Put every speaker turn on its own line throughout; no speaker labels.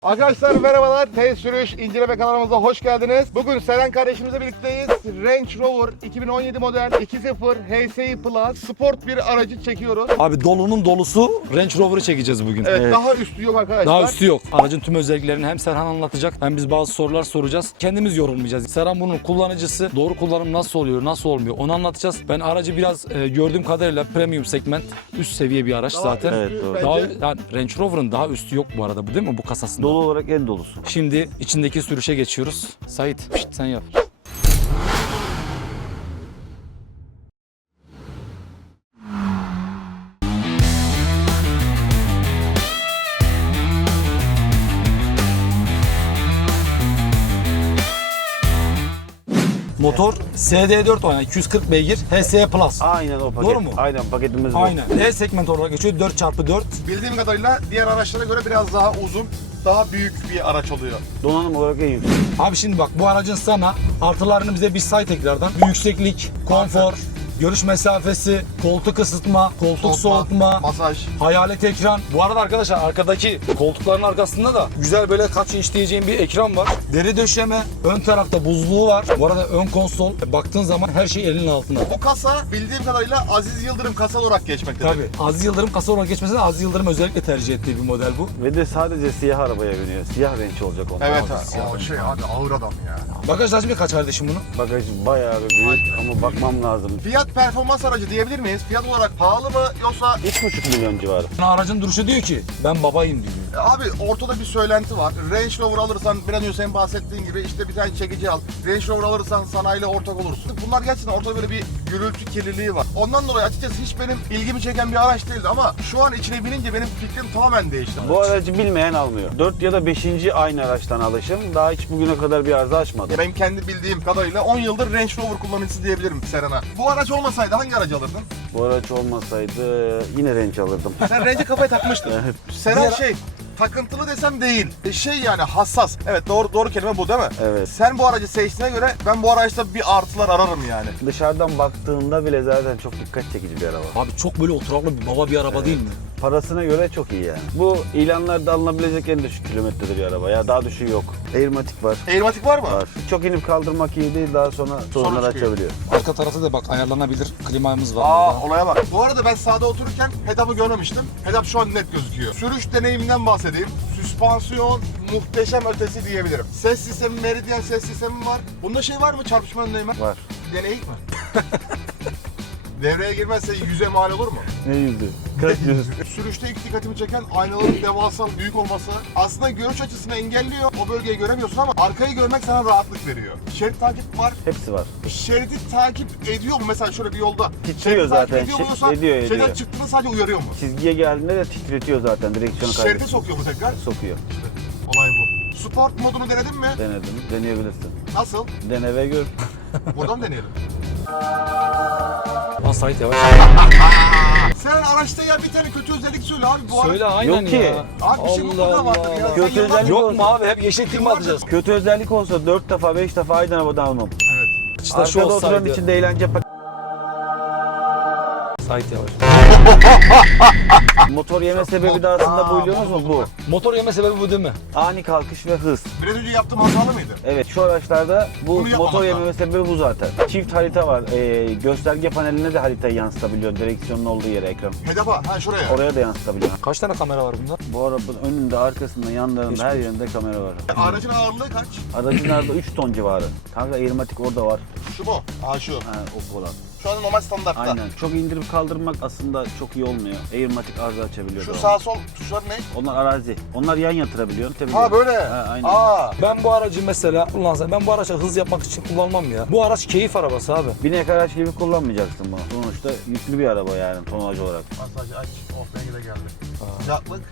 Arkadaşlar merhabalar. Test sürüş inceleme kanalımıza hoş geldiniz. Bugün Seren kardeşimizle birlikteyiz. Range Rover 2017 model 2.0 HSI Plus sport bir aracı çekiyoruz.
Abi dolunun dolusu Range Rover'ı çekeceğiz bugün.
Evet, daha üstü yok arkadaşlar.
Daha üstü yok. Aracın tüm özelliklerini hem Serhan anlatacak hem biz bazı sorular soracağız. Kendimiz yorulmayacağız. Serhan bunun kullanıcısı. Doğru kullanım nasıl oluyor, nasıl olmuyor onu anlatacağız. Ben aracı biraz gördüğüm kadarıyla premium segment, üst seviye bir araç
Daha
zaten.
üstü
Evet, doğru.
bence.
Daha, yani Range Rover'ın daha üstü yok bu arada bu değil mi bu kasasında?
Dolu olarak en dolusu.
Şimdi içindeki sürüşe geçiyoruz. Sait sen yap. Motor SD4 yani 240 beygir HSE Plus.
Aynen o paket.
Doğru mu?
Aynen paketimiz bu.
Aynen. D segment olarak geçiyor 4x4.
Bildiğim kadarıyla diğer araçlara göre biraz daha uzun, daha büyük bir araç oluyor.
Donanım olarak en yüksek.
Abi şimdi bak bu aracın sana artılarını bize bir say tekrardan. Yükseklik, konfor, görüş mesafesi, koltuk ısıtma, koltuk soğutma,
masaj.
hayalet ekran. Bu arada arkadaşlar arkadaki koltukların arkasında da güzel böyle kaç inç diyeceğim bir ekran var. Deri döşeme, ön tarafta buzluğu var. Bu arada ön konsol baktığın zaman her şey elinin altında.
Bu kasa bildiğim kadarıyla Aziz Yıldırım kasa olarak geçmektedir.
Tabii. Aziz Yıldırım kasa olarak geçmesine Aziz Yıldırım özellikle tercih ettiği bir model bu.
Ve de sadece siyah arabaya biniyor. Siyah renk olacak onlar.
Evet
Abi,
o şey abi ağır adam ya.
Bagaj hacmi kaç kardeşim bunun?
Bagajı bayağı bir büyük ama bakmam lazım.
Fiyat performans aracı diyebilir miyiz? Fiyat olarak pahalı mı yoksa
3,5 milyon civarı.
Aracın duruşu diyor ki ben babayım diyor.
abi ortada bir söylenti var. Range Rover alırsan biraz önce senin bahsettiğin gibi işte bir tane çekici al. Range Rover alırsan sanayiyle ortak olursun. Bunlar gerçekten ortada böyle bir gürültü kirliliği var. Ondan dolayı açıkçası hiç benim ilgimi çeken bir araç değildi ama şu an içine binince benim fikrim tamamen değişti.
Bu aracı bilmeyen almıyor. 4 ya da 5. aynı araçtan alışım. Daha hiç bugüne kadar bir arıza açmadı.
Benim kendi bildiğim kadarıyla 10 yıldır Range Rover kullanıcısı diyebilirim Seren'a. Bu araç olmasaydı hangi aracı alırdın?
Bu araç olmasaydı yine Range alırdım.
Sen Range'e kafayı takmıştın.
Evet.
Seren şey, takıntılı desem değil. Şey yani hassas. Evet doğru kelime bu değil mi?
Evet.
Sen bu aracı seçtiğine göre ben bu araçta bir artılar ararım yani.
Dışarıdan baktığında bile zaten çok dikkat çekici bir araba.
Abi çok böyle oturaklı bir baba bir araba değil mi?
Parasına göre çok iyi yani. Bu ilanlarda alınabilecek en düşük kilometrede bir araba. Ya daha düşüğü yok. Airmatic var.
Airmatic var mı?
Var. Çok inip kaldırmak iyi değil. Daha sonra sorunlar
çıkıyor.
açabiliyor.
Arka tarafı da bak ayarlanabilir. Klimamız var
Aa
burada.
olaya bak. Bu arada ben sağda otururken head-up'ı görmemiştim. Head-up şu an net gözüküyor. Sürüş deneyiminden bahsedeyim. Süspansiyon muhteşem ötesi diyebilirim. Ses sistemi, Meridian ses sistemi var. Bunda şey var mı? Çarpışma önleme?
Var.
Deneyik mi? Devreye girmezse yüze mal olur mu?
Ne yüzü? Kaç yüz?
Sürüşte ilk dikkatimi çeken aynaların devasa büyük olması. Aslında görüş açısını engelliyor. O bölgeyi göremiyorsun ama arkayı görmek sana rahatlık veriyor. Şerit takip var.
Hepsi var.
Şeridi takip ediyor mu? Mesela şöyle bir yolda.
Titriyor
Şerit takip
zaten.
ediyor mu yoksa
Ediyor.
şeyden çıktığında sadece uyarıyor mu?
Çizgiye geldiğinde de titretiyor zaten. Direksiyonu
Şeride
kaybediyor.
sokuyor mu tekrar?
Sokuyor.
Olay bu. Sport modunu denedin mi?
Denedim. Deneyebilirsin.
Nasıl?
Dene ve gör.
Buradan deneyelim.
Lan Sait yavaş.
Sen araçta ya bir tane kötü özellik söyle abi. Bu
Söyle
araç...
aynen
Yok ki.
ya.
Abi bir şey mutlaka vardır ya. Sen
Kötü
yıllardır-
özellik
Yok mu abi hep yeşil tim atacağız.
Kötü özellik olsa 4 defa 5 defa aynı arabadan almam.
Evet.
İşte şu
Arkada oturan
olsaydı.
içinde eğlence
Sait yavaş.
motor yeme sebebi de aslında bu biliyor musunuz bu?
Motor yeme sebebi bu değil mi?
Ani kalkış ve hız.
Biraz önce yaptığım hatalı mıydı?
Evet şu araçlarda bu
Bunu yapmamak
motor
lazım.
yememe sebebi bu zaten. Çift harita var. Gösterge paneline de haritayı yansıtabiliyor. Direksiyonun olduğu yere ekran.
Hedefa, ha şuraya.
Oraya da yansıtabiliyor.
Kaç tane kamera var bunda?
Bu arabanın önünde, arkasında, yanlarında her yerinde kamera var.
Aracın ağırlığı kaç?
Aracın arada 3 ton civarı. Kanka Airmatic orada var.
Şu mu? Ha şu.
Ha, o olan.
Şu an normal standartta.
Aynen. Çok indirip kaldırmak aslında çok iyi olmuyor. Airmatic arıza açabiliyor.
Şu
doğru.
sağ sol tuşlar ne?
Onlar arazi. Onlar yan yatırabiliyorsun.
Ha böyle.
Ha, aynen.
Aa.
Ben bu aracı mesela kullansam ben bu araçla hız yapmak için kullanmam ya. Bu araç keyif arabası abi.
Binek araç gibi kullanmayacaksın bunu. Sonuçta yüklü bir araba yani tonaj olarak.
Masaj aç. Oh rengi de geldi. Sıcaklık.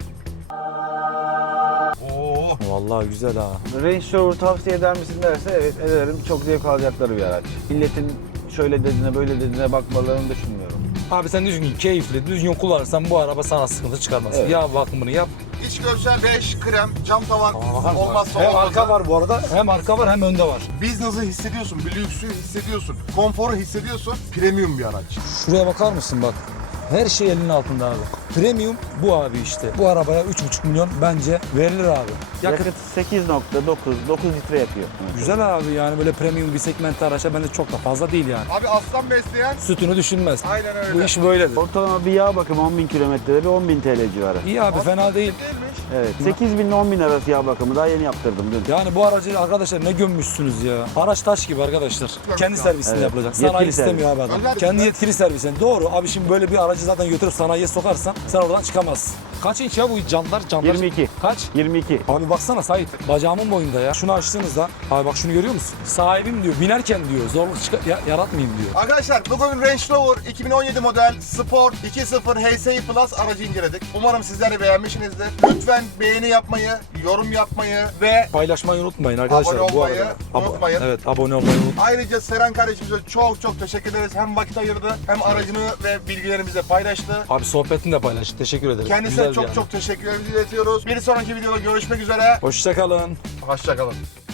Oo.
Vallahi güzel ha.
Range Rover tavsiye eder misin derse evet ederim. Çok zevk alacakları bir araç. Milletin şöyle dediğine böyle dediğine bakmalarını düşünmüyorum.
Abi sen düzgün keyifli düzgün kullanırsan bu araba sana sıkıntı çıkarmaz.
Evet.
Ya bakımını yap.
İç görsel 5, krem, cam tavan
Bakar mısın?
olmazsa
Hem
olmazı.
arka var bu arada. Hem arka var hem önde var.
Business'ı hissediyorsun, bir lüksü hissediyorsun, konforu hissediyorsun. Premium bir araç.
Şuraya bakar mısın bak. Her şey elinin altında abi. Premium bu abi işte. Bu arabaya 3,5 milyon bence verilir abi.
Yakıt 8.9, 9 litre yapıyor.
Güzel abi yani böyle premium bir segment araçta bence çok da fazla değil yani.
Abi aslan besleyen
Sütünü düşünmez.
aynen öyle.
Bu iş böyledir.
Ortalama bir yağ bakımı 10.000 kilometrede bir 10.000 TL civarı.
İyi abi fena değil.
Değilmiş.
Evet. 8.000 ile 10.000 arası yağ bakımı daha yeni yaptırdım dün.
Yani bu aracı arkadaşlar ne gömmüşsünüz ya. Araç taş gibi arkadaşlar. Kendi servisinde
Evet.
yapılacak.
Yetkili
Sanayi
servis.
istemiyor abi adam.
Özel
Kendi
servis.
yetkili servisinde. Doğru abi şimdi böyle bir aracı zaten götürüp sanayiye sokarsan sen oradan çıkamazsın. Kaç inç ya bu jantlar?
22.
Kaç?
22.
Abi baksana Sait. Bacağımın boyunda ya. Şunu açtığınızda. Abi bak şunu görüyor musun? Sahibim diyor. Binerken diyor. Zorluk yaratmayayım diyor.
Arkadaşlar bugün Range Rover 2017 model Sport 2.0 HSI Plus aracı inceledik. Umarım sizler de beğenmişsinizdir. Lütfen beğeni yapmayı, yorum yapmayı ve
Paylaşmayı unutmayın arkadaşlar.
Abone
bu
olmayı
arada.
unutmayın.
Evet abone olmayı unutmayın.
ayrıca Seren kardeşimize çok teşekkür ederiz. Hem vakit ayırdı hem aracını ve bilgilerimizi paylaştı.
Abi sohbetini de paylaşın. Teşekkür ederiz.
Kendisine
Güzel bir
çok teşekkür ediyoruz. Bir sonraki videoda görüşmek üzere.
Hoşçakalın.
Hoşça kalın.